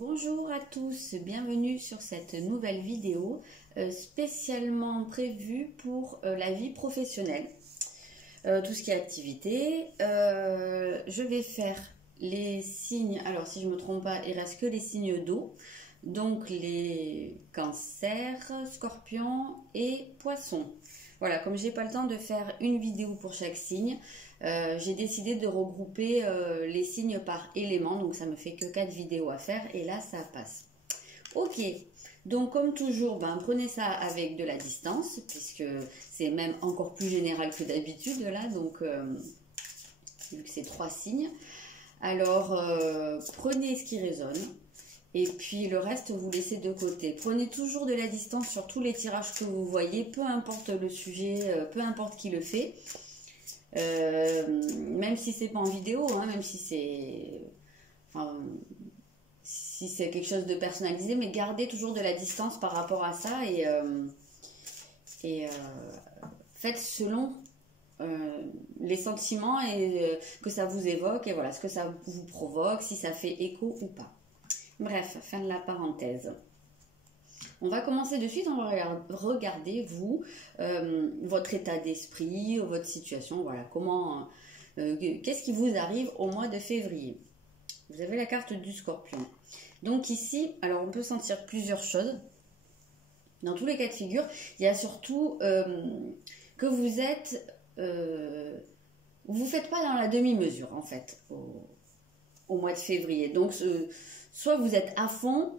Bonjour à tous, bienvenue sur cette nouvelle vidéo spécialement prévue pour la vie professionnelle, tout ce qui est activité. Je vais faire les signes, alors si je ne me trompe pas, il reste que les signes d'eau, donc les cancers, scorpions et poissons. Voilà, comme j'ai pas le temps de faire une vidéo pour chaque signe, j'ai décidé de regrouper les signes par élément, donc ça me fait que 4 vidéos à faire et là ça passe. Ok, donc comme toujours, prenez ça avec de la distance, puisque c'est même encore plus général que d'habitude là, donc vu que c'est 3 signes. Alors prenez ce qui résonne. Et puis le reste, vous laissez de côté. Prenez toujours de la distance sur tous les tirages que vous voyez, peu importe le sujet, peu importe qui le fait. Même si c'est pas en vidéo, hein, même si c'est quelque chose de personnalisé, mais gardez toujours de la distance par rapport à ça et faites selon les sentiments que ça vous évoque et voilà ce que ça vous provoque, si ça fait écho ou pas. Bref, fin de la parenthèse. On va commencer de suite, on va regarder vous, votre état d'esprit, votre situation, voilà, comment, qu'est-ce qui vous arrive au mois de février. Vous avez la carte du Scorpion. Donc ici, alors on peut sentir plusieurs choses. Dans tous les cas de figure, il y a surtout que vous êtes, vous faites pas dans la demi-mesure en fait au mois de février. Donc soit vous êtes à fond,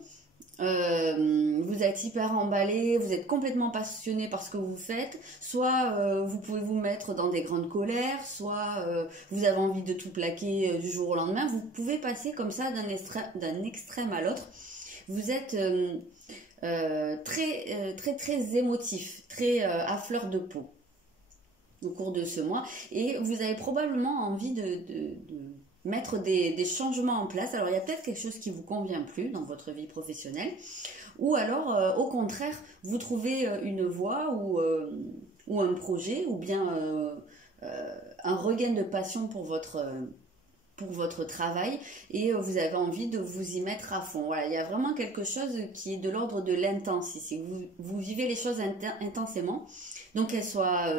vous êtes hyper emballé, vous êtes complètement passionné par ce que vous faites, soit vous pouvez vous mettre dans des grandes colères, soit vous avez envie de tout plaquer du jour au lendemain. Vous pouvez passer comme ça d'un extrême à l'autre. Vous êtes très émotif, très à fleur de peau au cours de ce mois, et vous avez probablement envie de mettre des changements en place. Alors il y a peut-être quelque chose qui vous convient plus dans votre vie professionnelle, ou alors au contraire vous trouvez une voie ou un projet, ou bien un regain de passion pour votre travail, et vous avez envie de vous y mettre à fond. Voilà, il y a vraiment quelque chose qui est de l'ordre de l'intense ici. Vous vivez les choses intensément, donc qu'elles soient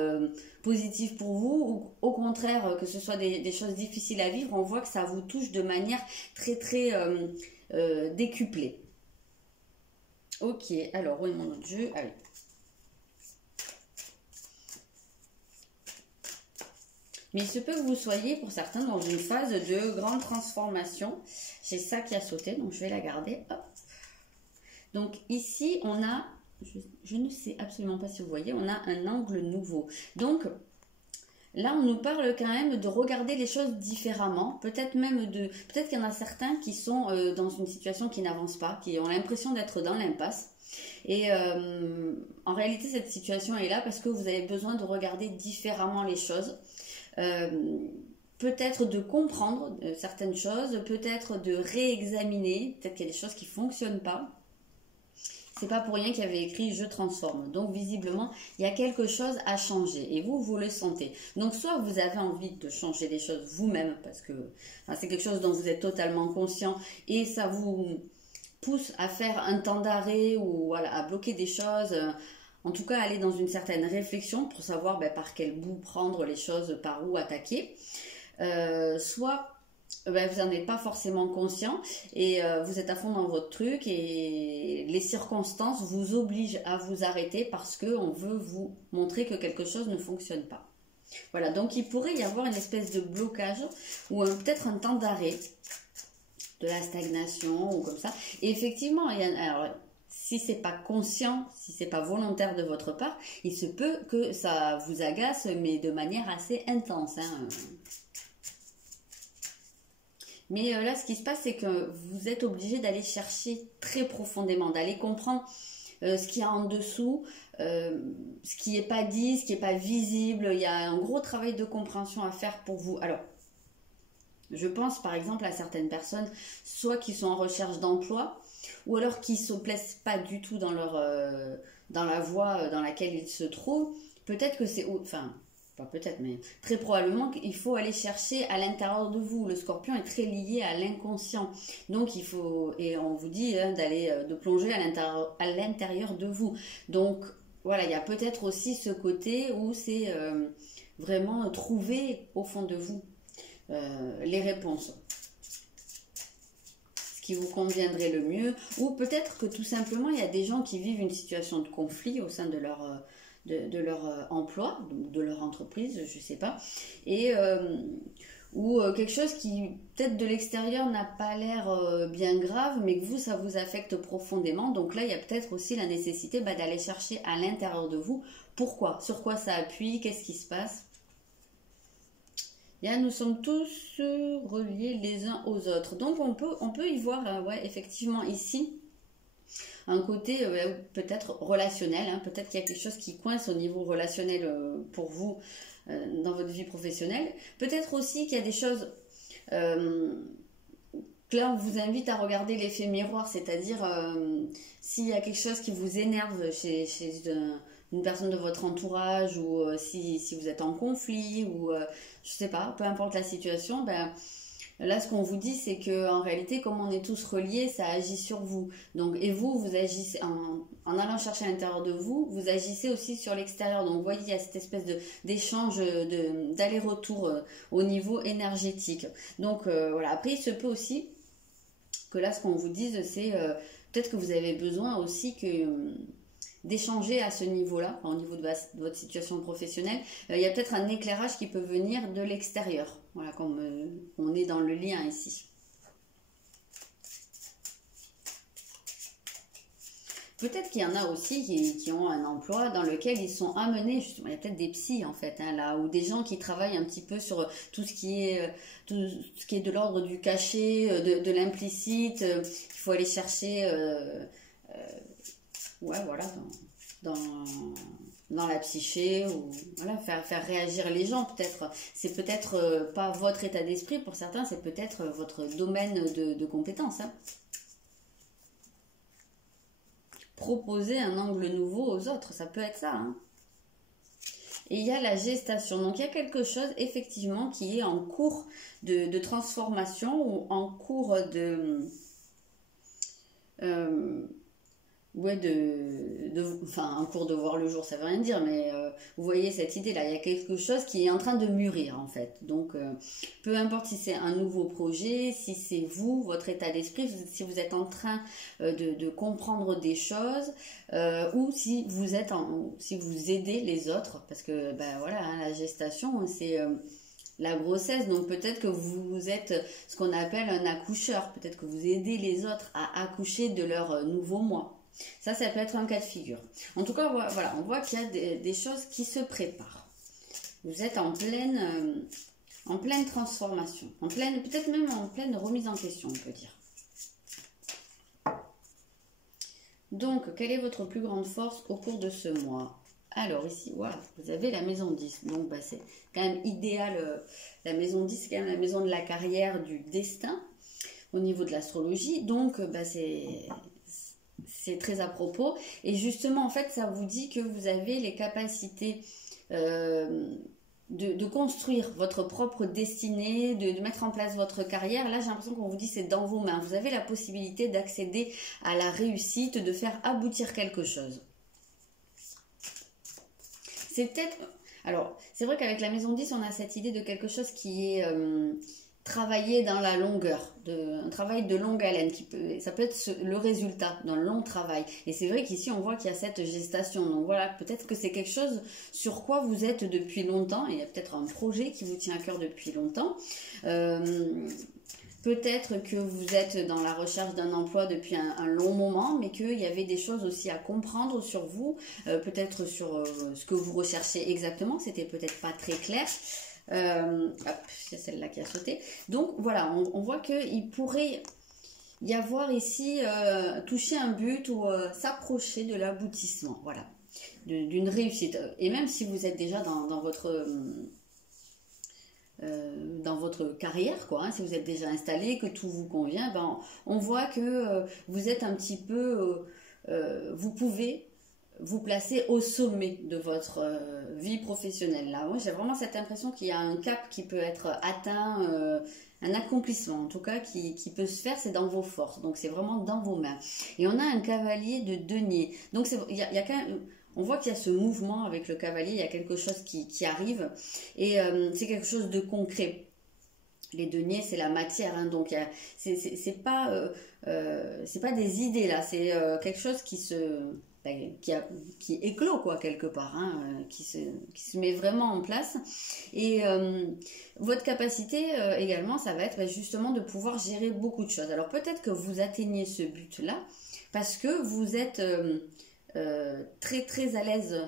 positives pour vous ou au contraire que ce soit des choses difficiles à vivre, on voit que ça vous touche de manière très décuplée. Ok, alors oui, mon autre jeu, allez. Mais il se peut que vous soyez, pour certains, dans une phase de grande transformation. J'ai ça qui a sauté, donc je vais la garder. Hop. Donc ici, on a, je ne sais absolument pas si vous voyez, on a un angle nouveau. Donc là, on nous parle quand même de regarder les choses différemment. Peut-être qu'il y en a certains qui sont dans une situation qui n'avance pas, qui ont l'impression d'être dans l'impasse. Et en réalité, cette situation est là parce que vous avez besoin de regarder différemment les choses. Peut-être de comprendre certaines choses, peut-être de réexaminer, peut-être qu'il y a des choses qui ne fonctionnent pas. C'est pas pour rien qu'il y avait écrit je transforme. Donc visiblement, il y a quelque chose à changer et vous le sentez. Donc soit vous avez envie de changer les choses vous-même parce que c'est quelque chose dont vous êtes totalement conscient et ça vous pousse à faire un temps d'arrêt ou voilà, à bloquer des choses. En tout cas, aller dans une certaine réflexion pour savoir par quel bout prendre les choses, par où attaquer. Soit vous n'en êtes pas forcément conscient et vous êtes à fond dans votre truc et les circonstances vous obligent à vous arrêter parce qu'on veut vous montrer que quelque chose ne fonctionne pas. Voilà, donc il pourrait y avoir une espèce de blocage ou peut-être un temps d'arrêt, de la stagnation ou comme ça. Et effectivement, alors, si c'est pas conscient, si c'est pas volontaire de votre part, il se peut que ça vous agace, mais de manière assez intense. Hein. Mais là, ce qui se passe, c'est que vous êtes obligé d'aller chercher très profondément, d'aller comprendre ce qu'il y a en dessous, ce qui n'est pas dit, ce qui n'est pas visible. Il y a un gros travail de compréhension à faire pour vous. Alors, je pense par exemple à certaines personnes, soit qui sont en recherche d'emploi, ou alors qui ne se plaisent pas du tout dans la voie dans laquelle ils se trouvent. Peut-être que c'est... Enfin, pas peut-être, mais très probablement qu'il faut aller chercher à l'intérieur de vous. Le scorpion est très lié à l'inconscient. Donc il faut, et on vous dit hein, de plonger à l'intérieur de vous. Donc voilà, il y a peut-être aussi ce côté où c'est vraiment trouver au fond de vous les réponses. Ce qui vous conviendrait le mieux. Ou peut-être que tout simplement, il y a des gens qui vivent une situation de conflit au sein de leur emploi, de leur entreprise, je ne sais pas, et ou quelque chose qui peut-être de l'extérieur n'a pas l'air bien grave, mais que vous, ça vous affecte profondément. Donc là, il y a peut-être aussi la nécessité d'aller chercher à l'intérieur de vous pourquoi, sur quoi ça appuie, qu'est-ce qui se passe. Là, nous sommes tous reliés les uns aux autres. Donc on peut y voir, ouais, effectivement ici, un côté peut-être relationnel, hein, peut-être qu'il y a quelque chose qui coince au niveau relationnel pour vous dans votre vie professionnelle. Peut-être aussi qu'il y a des choses que là on vous invite à regarder l'effet miroir, c'est-à-dire s'il y a quelque chose qui vous énerve chez une personne de votre entourage ou si vous êtes en conflit ou je sais pas, peu importe la situation, ben là, ce qu'on vous dit, c'est que en réalité, comme on est tous reliés, ça agit sur vous. Donc, et vous agissez en allant chercher à l'intérieur de vous, vous agissez aussi sur l'extérieur. Donc, vous voyez, il y a cette espèce d'échange, d'aller-retour au niveau énergétique. Donc, voilà. Après, il se peut aussi que là, ce qu'on vous dise, c'est peut-être que vous avez besoin aussi d'échanger à ce niveau-là, au niveau de votre situation professionnelle. Il y a peut-être un éclairage qui peut venir de l'extérieur. Voilà, comme on est dans le lien ici. Peut-être qu'il y en a aussi qui ont un emploi dans lequel ils sont amenés, justement, il y a peut-être des psys en fait, hein, là, ou des gens qui travaillent un petit peu sur tout ce qui est de l'ordre du caché, de l'implicite. Il faut aller chercher, ouais, voilà, dans la psyché, ou voilà, faire réagir les gens peut-être. C'est peut-être pas votre état d'esprit, pour certains, c'est peut-être votre domaine de compétence. Hein. Proposer un angle nouveau aux autres, ça peut être ça. Hein. Et il y a la gestation. Donc il y a quelque chose effectivement qui est en cours de transformation ou en cours ouais, enfin, un cours de voir le jour, ça veut rien dire, mais vous voyez cette idée-là, il y a quelque chose qui est en train de mûrir, en fait. Donc, peu importe si c'est un nouveau projet, si c'est vous, votre état d'esprit, si vous êtes en train de comprendre des choses, ou si si vous aidez les autres, parce que, ben voilà, hein, la gestation, c'est... la grossesse, donc peut-être que vous êtes ce qu'on appelle un accoucheur, peut-être que vous aidez les autres à accoucher de leur nouveau moi. Ça peut être un cas de figure. En tout cas, voilà, on voit qu'il y a des choses qui se préparent. Vous êtes en pleine transformation, peut-être même en pleine remise en question, on peut dire. Donc, quelle est votre plus grande force au cours de ce mois? Alors ici, voilà, vous avez la maison 10. Donc, bah, c'est quand même idéal. La maison 10, c'est quand même la maison de la carrière, du destin, au niveau de l'astrologie. Donc, bah, c'est très à propos. Et justement, en fait, ça vous dit que vous avez les capacités de construire votre propre destinée, de mettre en place votre carrière. Là, j'ai l'impression qu'on vous dit c'est dans vos mains. Vous avez la possibilité d'accéder à la réussite, de faire aboutir quelque chose. C'est peut-être... Alors, c'est vrai qu'avec la maison 10, on a cette idée de quelque chose qui est travaillé dans la longueur, un travail de longue haleine. Ça peut être le résultat d'un long travail. Et c'est vrai qu'ici, on voit qu'il y a cette gestation. Donc voilà, peut-être que c'est quelque chose sur quoi vous êtes depuis longtemps. Et il y a peut-être un projet qui vous tient à cœur depuis longtemps. Peut-être que vous êtes dans la recherche d'un emploi depuis un long moment, mais qu'il y avait des choses aussi à comprendre sur vous, peut-être sur ce que vous recherchez exactement, c'était peut-être pas très clair. Hop, c'est celle-là qui a sauté. Donc voilà, on voit qu'il pourrait y avoir ici toucher un but ou s'approcher de l'aboutissement, voilà, d'une réussite. Et même si vous êtes déjà dans votre carrière, quoi, hein, si vous êtes déjà installé, que tout vous convient, ben, on voit que vous êtes un petit peu, vous pouvez vous placer au sommet de votre vie professionnelle. Là, moi, j'ai vraiment cette impression qu'il y a un cap qui peut être atteint, un accomplissement en tout cas qui peut se faire, c'est dans vos forces. Donc, c'est vraiment dans vos mains. Et on a un cavalier de denier. Donc, il y a quand même... On voit qu'il y a ce mouvement avec le cavalier, il y a quelque chose qui arrive et c'est quelque chose de concret. Les deniers, c'est la matière, hein, donc c'est pas des idées là, c'est quelque chose qui éclot quoi quelque part, hein, qui se met vraiment en place. Et votre capacité également, ça va être justement de pouvoir gérer beaucoup de choses. Alors peut-être que vous atteignez ce but là parce que vous êtes très très à l'aise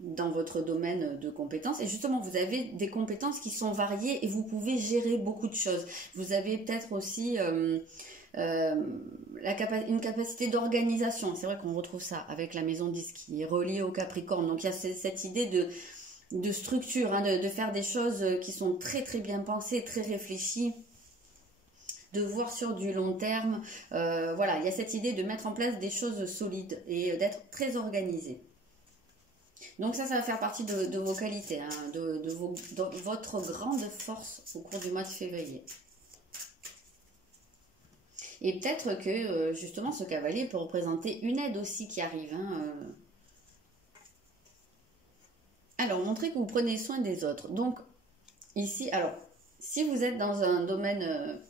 dans votre domaine de compétences et justement vous avez des compétences qui sont variées et vous pouvez gérer beaucoup de choses. Vous avez peut-être aussi une capacité d'organisation. C'est vrai qu'on retrouve ça avec la maison 10 qui est reliée au Capricorne. Donc il y a cette idée de structure, hein, de faire des choses qui sont très très bien pensées, très réfléchies, de voir sur du long terme. Voilà, il y a cette idée de mettre en place des choses solides et d'être très organisé. Donc ça va faire partie de vos qualités, hein, de votre grande force au cours du mois de février. Et peut-être que justement ce cavalier peut représenter une aide aussi qui arrive. Hein. Alors, montrez que vous prenez soin des autres. Donc ici, alors, si vous êtes dans un domaine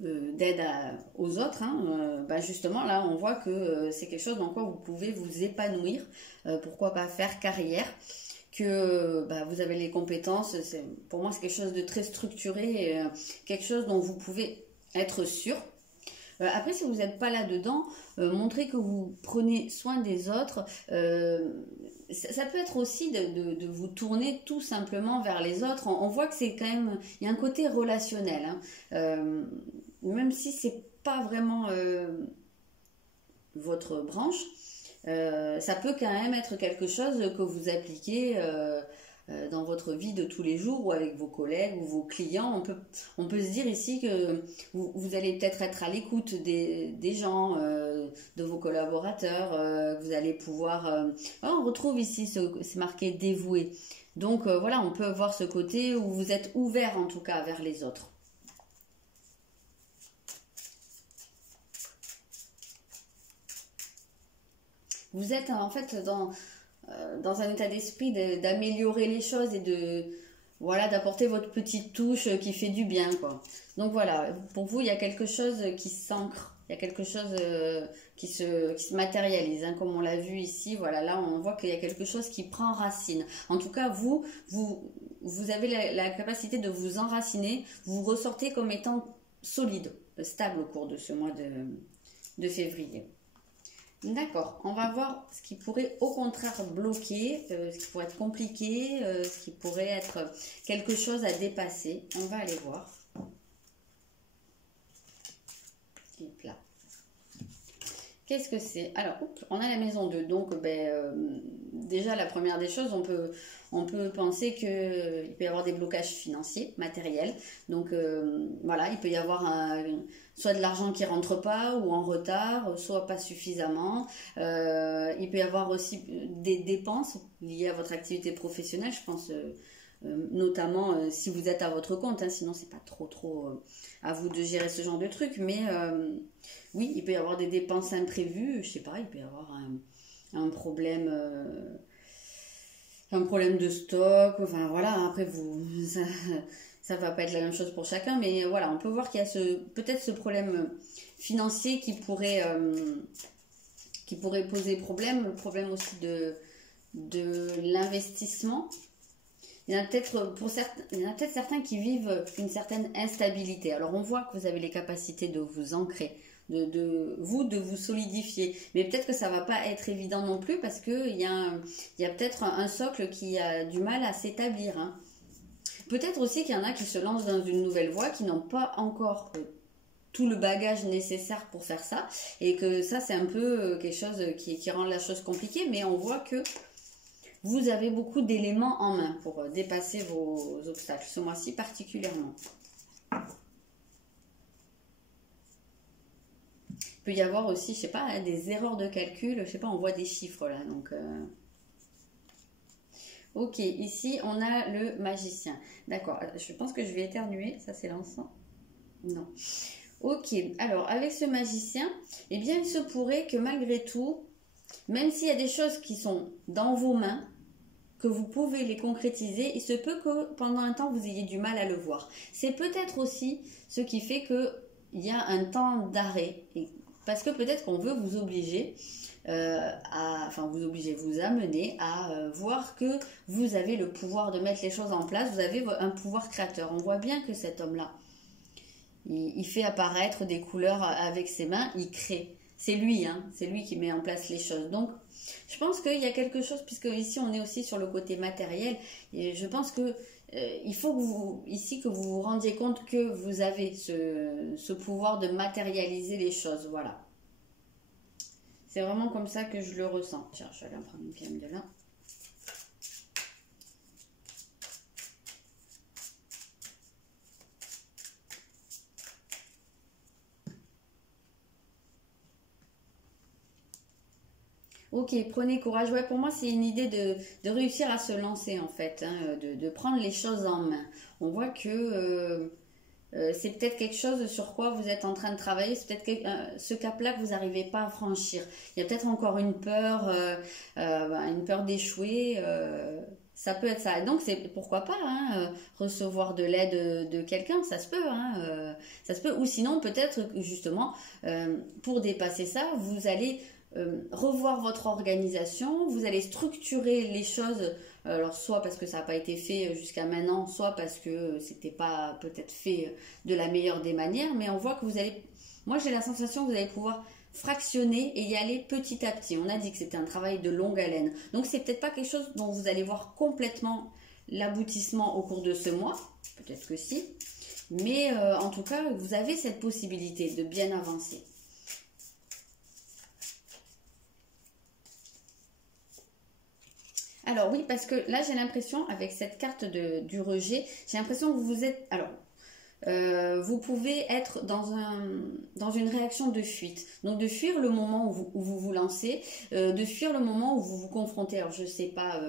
d'aide aux autres, hein, justement là on voit que c'est quelque chose dans quoi vous pouvez vous épanouir, pourquoi pas faire carrière, que vous avez les compétences, pour moi c'est quelque chose de très structuré, quelque chose dont vous pouvez être sûr. Après si vous n'êtes pas là-dedans, montrez que vous prenez soin des autres, ça peut être aussi de vous tourner tout simplement vers les autres. On voit que c'est quand même, il y a un côté relationnel, hein. Même si c'est pas vraiment votre branche, ça peut quand même être quelque chose que vous appliquez dans votre vie de tous les jours ou avec vos collègues ou vos clients. On peut se dire ici que vous allez peut-être être à l'écoute des gens, de vos collaborateurs, vous allez pouvoir... on retrouve ici, c'est marqué dévoué. Donc voilà, on peut voir ce côté où vous êtes ouvert en tout cas vers les autres. Vous êtes en fait dans un état d'esprit d'améliorer les choses et voilà, d'apporter votre petite touche qui fait du bien, quoi. Donc voilà, pour vous, il y a quelque chose qui s'ancre, il y a quelque chose qui se matérialise, hein, comme on l'a vu ici. Voilà, là, on voit qu'il y a quelque chose qui prend racine. En tout cas, vous avez la capacité de vous enraciner, vous ressortez comme étant solide, stable au cours de ce mois de février. D'accord, on va voir ce qui pourrait au contraire bloquer, ce qui pourrait être compliqué, ce qui pourrait être quelque chose à dépasser. On va aller voir. Hop là. Qu'est-ce que c'est? Alors, on a la maison 2, donc déjà la première des choses, on peut penser qu'il peut y avoir des blocages financiers, matériels. Donc voilà, il peut y avoir soit de l'argent qui rentre pas ou en retard, soit pas suffisamment. Il peut y avoir aussi des dépenses liées à votre activité professionnelle, je pense notamment si vous êtes à votre compte, hein, sinon c'est pas trop à vous de gérer ce genre de truc. Mais oui, il peut y avoir des dépenses imprévues, je sais pas, il peut y avoir un problème de stock, enfin voilà, après ça va pas être la même chose pour chacun, mais voilà, on peut voir qu'il y a peut-être ce problème financier qui pourrait poser problème, le problème aussi de l'investissement. Il y en a peut-être certains qui vivent une certaine instabilité. Alors on voit que vous avez les capacités de vous ancrer, de vous solidifier, mais peut-être que ça va pas être évident non plus parce que il y a peut-être un socle qui a du mal à s'établir, hein. Peut-être aussi qu'il y en a qui se lancent dans une nouvelle voie, qui n'ont pas encore tout le bagage nécessaire pour faire ça, et que ça c'est un peu quelque chose qui rend la chose compliquée, mais on voit que vous avez beaucoup d'éléments en main pour dépasser vos obstacles, ce mois-ci particulièrement. Il peut y avoir aussi, je sais pas, hein, des erreurs de calcul. Je sais pas, on voit des chiffres là. Donc, ok, ici, on a le magicien. D'accord, je pense que je vais éternuer. Ça, c'est l'encens. Non. Ok, alors, avec ce magicien, eh bien, il se pourrait que malgré tout, même s'il y a des choses qui sont dans vos mains, que vous pouvez les concrétiser, il se peut que pendant un temps vous ayez du mal à le voir. C'est peut-être aussi ce qui fait qu'il y a un temps d'arrêt, parce que peut-être qu'on veut vous obliger vous amener à voir que vous avez le pouvoir de mettre les choses en place, vous avez un pouvoir créateur. On voit bien que cet homme-là, il fait apparaître des couleurs avec ses mains, il crée. C'est lui, hein, c'est lui qui met en place les choses. Donc, je pense qu'il y a quelque chose, puisque ici on est aussi sur le côté matériel, et je pense que il faut que que vous vous rendiez compte que vous avez ce pouvoir de matérialiser les choses. Voilà. C'est vraiment comme ça que je le ressens. Tiens, je vais aller en prendre une pièce de là. Ok, prenez courage. Ouais, pour moi, c'est une idée de réussir à se lancer, en fait, hein, de prendre les choses en main. On voit que c'est peut-être quelque chose sur quoi vous êtes en train de travailler, c'est peut-être ce cap-là que vous n'arrivez pas à franchir. Il y a peut-être encore une peur d'échouer. Ça peut être ça. Et donc, c'est pourquoi pas hein, recevoir de l'aide de quelqu'un, ça se peut. Hein, ça se peut. Ou sinon, peut-être justement, pour dépasser ça, vous allez revoir votre organisation, vous allez structurer les choses, alors soit parce que ça n'a pas été fait jusqu'à maintenant, soit parce que c'était pas peut-être fait de la meilleure des manières, mais on voit que vous allez, moi j'ai la sensation que vous allez pouvoir fractionner et y aller petit à petit. On a dit que c'était un travail de longue haleine, donc c'est peut-être pas quelque chose dont vous allez voir complètement l'aboutissement au cours de ce mois, peut-être que si, mais en tout cas vous avez cette possibilité de bien avancer. Alors oui, parce que là j'ai l'impression, avec cette carte du rejet, j'ai l'impression que vous êtes... Alors, vous pouvez être dans une réaction de fuite. Donc de fuir le moment où vous vous lancez, de fuir le moment où vous vous confrontez. Alors je ne sais pas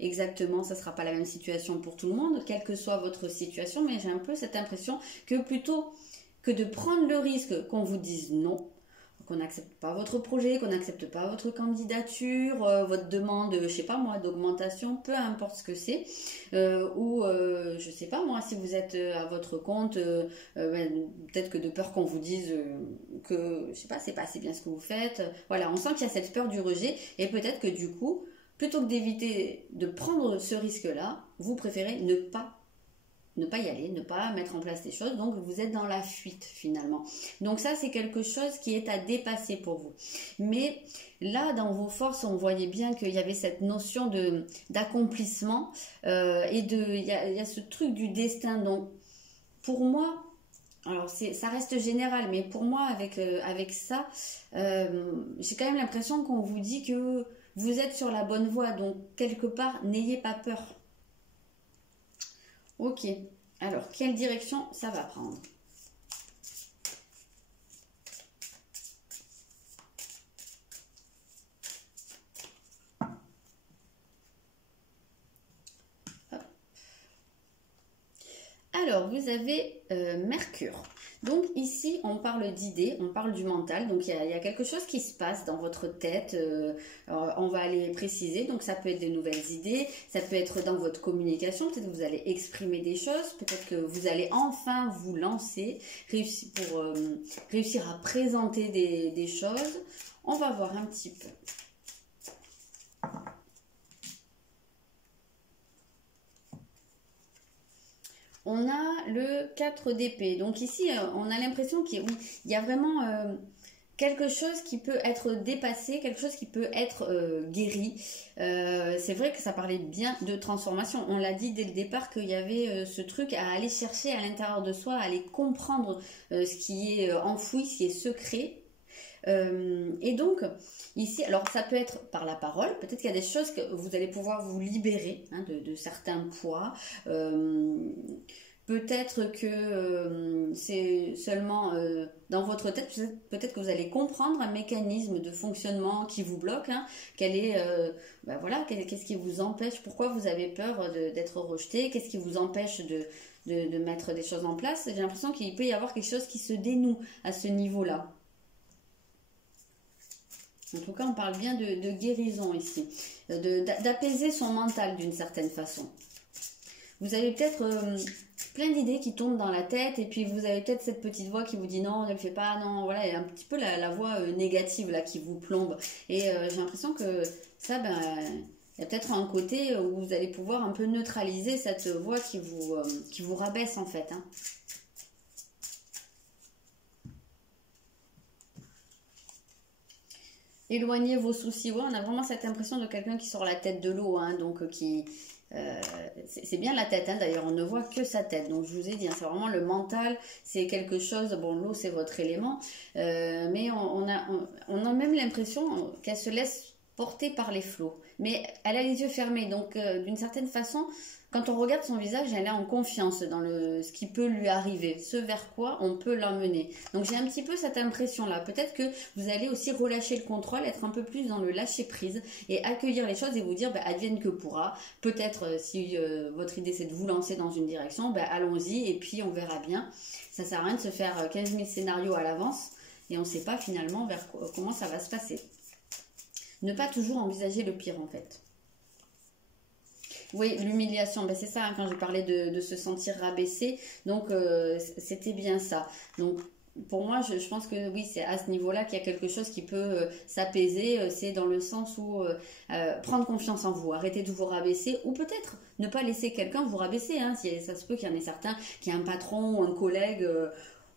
exactement, ça ne sera pas la même situation pour tout le monde, quelle que soit votre situation, mais j'ai un peu cette impression que plutôt que de prendre le risque qu'on vous dise non, qu'on n'accepte pas votre projet, qu'on n'accepte pas votre candidature, votre demande, je sais pas moi, d'augmentation, peu importe ce que c'est, ou je sais pas moi, si vous êtes à votre compte, peut-être que de peur qu'on vous dise que, je sais pas, c'est pas assez bien ce que vous faites. Voilà, on sent qu'il y a cette peur du rejet, et peut-être que du coup, plutôt que d'éviter de prendre ce risque-là, vous préférez ne pas y aller, ne pas mettre en place les choses, donc vous êtes dans la fuite finalement. Donc ça c'est quelque chose qui est à dépasser pour vous. Mais là dans vos forces on voyait bien qu'il y avait cette notion d'accomplissement et il y a ce truc du destin. Donc pour moi, alors ça reste général, mais pour moi avec ça, j'ai quand même l'impression qu'on vous dit que vous êtes sur la bonne voie, donc quelque part n'ayez pas peur. Ok, alors quelle direction ça va prendre? Hop. Alors vous avez Mercure. Donc ici, on parle d'idées, on parle du mental, donc il y a quelque chose qui se passe dans votre tête, on va aller préciser, donc ça peut être des nouvelles idées, ça peut être dans votre communication, peut-être que vous allez exprimer des choses, peut-être que vous allez enfin vous lancer, pour réussir à présenter des choses. On va voir un petit peu. On a le 4 d'épée. Donc ici, on a l'impression qu'il y a vraiment quelque chose qui peut être dépassé, quelque chose qui peut être guéri. C'est vrai que ça parlait bien de transformation. On l'a dit dès le départ qu'il y avait ce truc à aller chercher à l'intérieur de soi, à aller comprendre ce qui est enfoui, ce qui est secret. Et donc, ici, alors ça peut être par la parole, peut-être qu'il y a des choses que vous allez pouvoir vous libérer hein, de certains poids, Peut-être que c'est seulement dans votre tête, peut-être que vous allez comprendre un mécanisme de fonctionnement qui vous bloque. Hein, voilà, qu'est-ce qui vous empêche, pourquoi vous avez peur d'être rejeté, qu'est-ce qui vous empêche de mettre des choses en place. J'ai l'impression qu'il peut y avoir quelque chose qui se dénoue à ce niveau-là. En tout cas, on parle bien de guérison ici, d'apaiser son mental d'une certaine façon. Vous avez peut-être plein d'idées qui tombent dans la tête et puis vous avez peut-être cette petite voix qui vous dit non, ne le fais pas, non, voilà, il y a un petit peu la voix négative là qui vous plombe. Et j'ai l'impression que ça, il y a peut-être un côté où vous allez pouvoir un peu neutraliser cette voix qui vous rabaisse en fait. Hein. Éloignez vos soucis. Ouais, on a vraiment cette impression de quelqu'un qui sort la tête de l'eau, hein, donc qui... c'est bien la tête, hein, d'ailleurs on ne voit que sa tête, donc je vous ai dit, hein, c'est vraiment le mental, c'est quelque chose, bon l'eau c'est votre élément, mais on a même l'impression qu'elle se laisse porter par les flots, mais elle a les yeux fermés, donc d'une certaine façon, quand on regarde son visage, elle est en confiance dans ce qui peut lui arriver, ce vers quoi on peut l'emmener. Donc j'ai un petit peu cette impression-là. Peut-être que vous allez aussi relâcher le contrôle, être un peu plus dans le lâcher-prise et accueillir les choses et vous dire advienne que pourra. Peut-être si votre idée c'est de vous lancer dans une direction, allons-y et puis on verra bien. Ça sert à rien de se faire 15 000 scénarios à l'avance et on ne sait pas finalement comment ça va se passer. Ne pas toujours envisager le pire en fait. Oui, l'humiliation, c'est ça, hein, quand je parlais de se sentir rabaissé, donc c'était bien ça. Donc pour moi, je pense que oui, c'est à ce niveau-là qu'il y a quelque chose qui peut s'apaiser, c'est dans le sens où prendre confiance en vous, arrêter de vous rabaisser, ou peut-être ne pas laisser quelqu'un vous rabaisser, hein, ça se peut qu'il y en ait certains, qui a un patron ou un collègue,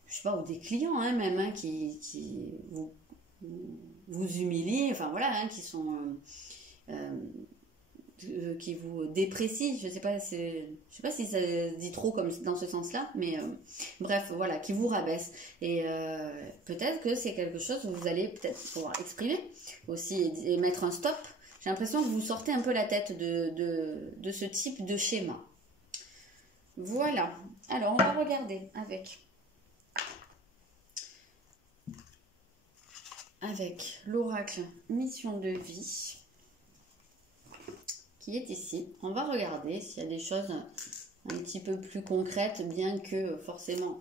je sais pas, ou des clients hein, même, hein, qui vous humilient, enfin voilà, hein, qui sont... qui vous déprécie, je sais pas si ça se dit trop comme dans ce sens-là, mais bref, voilà, qui vous rabaisse. Et peut-être que c'est quelque chose où vous allez peut-être pouvoir exprimer aussi et mettre un stop. J'ai l'impression que vous sortez un peu la tête de ce type de schéma. Voilà. Alors, on va regarder avec l'oracle mission de vie qui est ici. On va regarder s'il y a des choses un petit peu plus concrètes, bien que forcément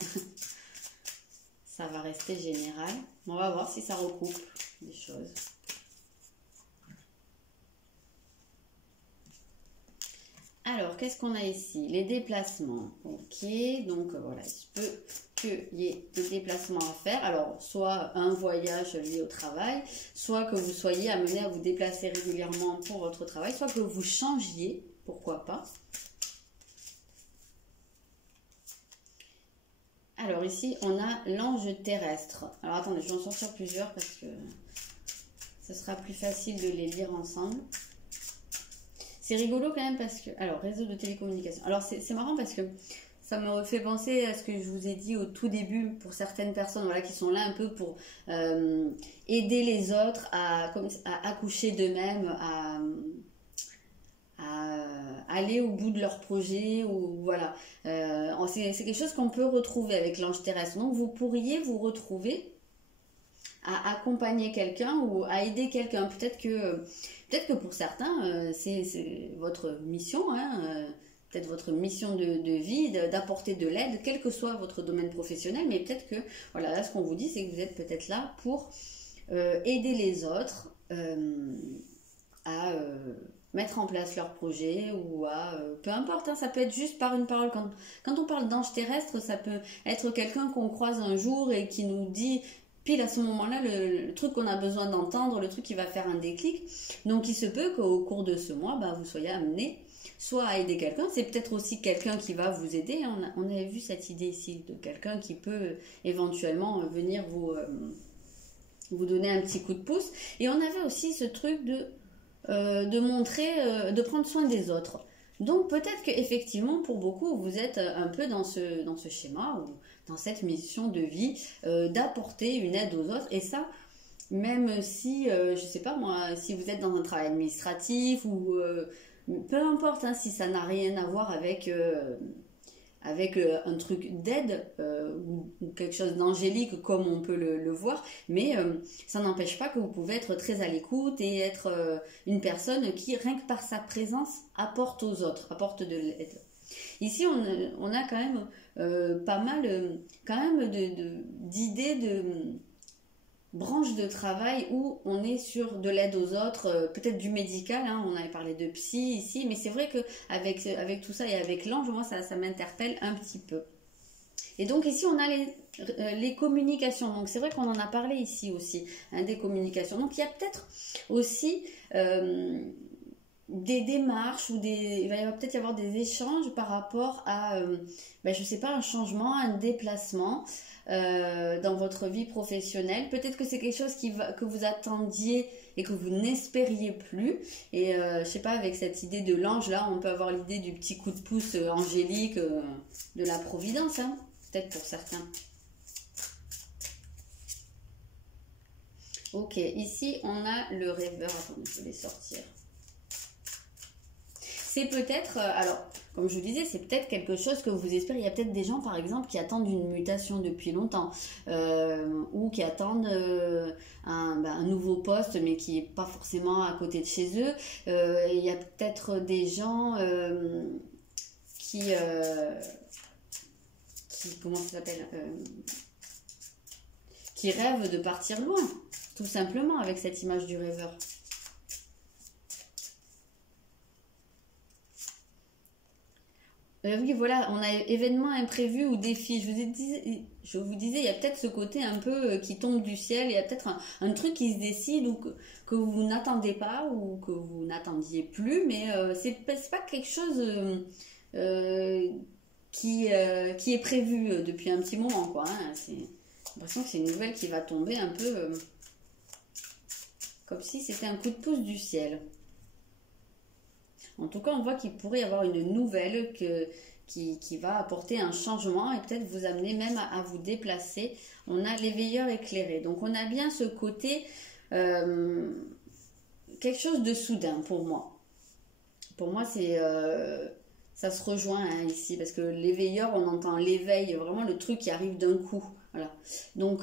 ça va rester général. On va voir si ça recoupe des choses. Alors, qu'est-ce qu'on a ici? Les déplacements. Ok, donc voilà, il se peut qu'il y ait des déplacements à faire. Alors, soit un voyage lié au travail, soit que vous soyez amené à vous déplacer régulièrement pour votre travail, soit que vous changiez, pourquoi pas. Alors ici, on a l'ange terrestre. Alors attendez, je vais en sortir plusieurs parce que ce sera plus facile de les lire ensemble. C'est rigolo quand même parce que... Alors, réseau de télécommunication. Alors, c'est marrant parce que ça me fait penser à ce que je vous ai dit au tout début pour certaines personnes voilà, qui sont là un peu pour aider les autres à accoucher d'eux-mêmes, à aller au bout de leur projet. Ou voilà. C'est quelque chose qu'on peut retrouver avec l'ange terrestre. Donc, vous pourriez vous retrouver à accompagner quelqu'un ou à aider quelqu'un. Peut-être que pour certains, c'est votre mission, hein, peut-être votre mission de vie, d'apporter de l'aide, quel que soit votre domaine professionnel, mais peut-être que, voilà, là, ce qu'on vous dit, c'est que vous êtes peut-être là pour aider les autres à mettre en place leur projet ou à... peu importe, hein, ça peut être juste par une parole. Quand on parle d'ange terrestre, ça peut être quelqu'un qu'on croise un jour et qui nous dit... Pile à ce moment-là, le truc qu'on a besoin d'entendre, le truc qui va faire un déclic. Donc, il se peut qu'au cours de ce mois, vous soyez amené soit à aider quelqu'un. C'est peut-être aussi quelqu'un qui va vous aider. On avait vu cette idée ici de quelqu'un qui peut éventuellement venir vous donner un petit coup de pouce. Et on avait aussi ce truc de montrer, de prendre soin des autres. Donc, peut-être qu'effectivement, pour beaucoup, vous êtes un peu dans ce schéma ou dans cette mission de vie, d'apporter une aide aux autres. Et ça, même si, je sais pas moi, si vous êtes dans un travail administratif ou peu importe, hein, si ça n'a rien à voir avec avec un truc d'aide ou quelque chose d'angélique comme on peut le voir, mais ça n'empêche pas que vous pouvez être très à l'écoute et être une personne qui, rien que par sa présence, apporte aux autres, apporte de l'aide. Ici, on a quand même pas mal quand même d'idées de branche de travail où on est sur de l'aide aux autres, peut-être du médical, hein, on avait parlé de psy ici, mais c'est vrai avec tout ça et avec l'ange, moi ça m'interpelle un petit peu. Et donc ici on a les communications, donc c'est vrai qu'on en a parlé ici aussi, hein, des communications. Donc il y a peut-être aussi des démarches ou il va peut-être y avoir des échanges par rapport à, je sais pas, un changement, un déplacement dans votre vie professionnelle. Peut-être que c'est quelque chose que vous attendiez et que vous n'espériez plus. Et je sais pas, avec cette idée de l'ange là, on peut avoir l'idée du petit coup de pouce angélique de la providence, hein, peut-être pour certains. Ok, ici on a le rêveur. Attendez, je vais sortir. C'est peut-être, alors, comme je vous disais, c'est peut-être quelque chose que vous espérez. Il y a peut-être des gens, par exemple, qui attendent une mutation depuis longtemps ou qui attendent un nouveau poste, mais qui n'est pas forcément à côté de chez eux. Il y a peut-être des gens qui comment ça s'appelle qui rêvent de partir loin, tout simplement, avec cette image du rêveur. Oui, voilà, on a événements imprévus ou défis. Je vous disais, il y a peut-être ce côté un peu qui tombe du ciel. Il y a peut-être un truc qui se décide ou que vous n'attendez pas ou que vous n'attendiez plus. Mais c'est pas quelque chose qui est prévu depuis un petit moment, quoi. Hein. J'ai l'impression que c'est une nouvelle qui va tomber un peu comme si c'était un coup de pouce du ciel. En tout cas, on voit qu'il pourrait y avoir une nouvelle qui va apporter un changement et peut-être vous amener même à vous déplacer. On a l'éveilleur éclairé. Donc, on a bien ce côté, quelque chose de soudain pour moi. Pour moi, ça se rejoint hein, ici parce que l'éveilleur, on entend l'éveil, vraiment le truc qui arrive d'un coup. Voilà. Donc,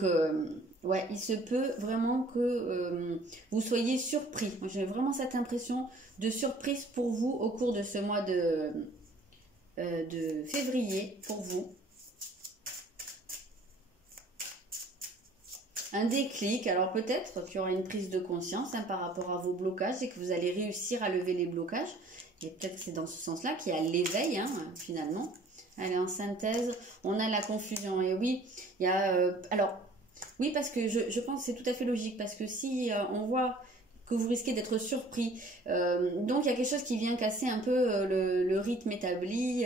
ouais, il se peut vraiment que vous soyez surpris. Moi, j'ai vraiment cette impression de surprise pour vous au cours de ce mois de février, pour vous. Un déclic, alors peut-être qu'il y aura une prise de conscience hein, par rapport à vos blocages et que vous allez réussir à lever les blocages. Et peut-être que c'est dans ce sens-là qu'il y a l'éveil, hein, finalement. Allez, en synthèse, on a la confusion. Et oui, il y a... alors, oui, parce que je pense que c'est tout à fait logique. Parce que si on voit que vous risquez d'être surpris, donc il y a quelque chose qui vient casser un peu le rythme établi,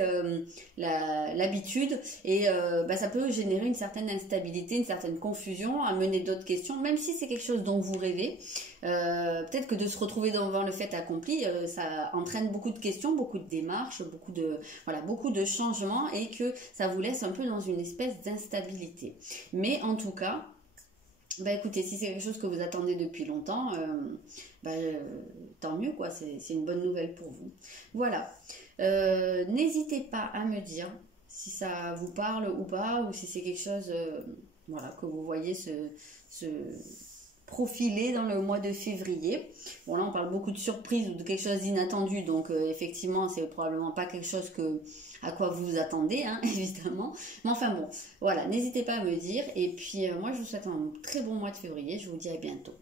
l'habitude. Et ça peut générer une certaine instabilité, une certaine confusion, amener d'autres questions. Même si c'est quelque chose dont vous rêvez, peut-être que de se retrouver devant le fait accompli, ça entraîne beaucoup de questions, beaucoup de démarches, beaucoup de changements et que ça vous laisse un peu dans une espèce d'instabilité. Mais en tout cas, écoutez, si c'est quelque chose que vous attendez depuis longtemps, tant mieux quoi, c'est une bonne nouvelle pour vous. Voilà, n'hésitez pas à me dire si ça vous parle ou pas, ou si c'est quelque chose que vous voyez se profiler dans le mois de février. Bon là on parle beaucoup de surprises ou de quelque chose d'inattendu, donc effectivement c'est probablement pas quelque chose à quoi vous vous attendez, hein, évidemment. Mais enfin bon, voilà, n'hésitez pas à me dire. Et puis moi je vous souhaite un très bon mois de février, je vous dis à bientôt.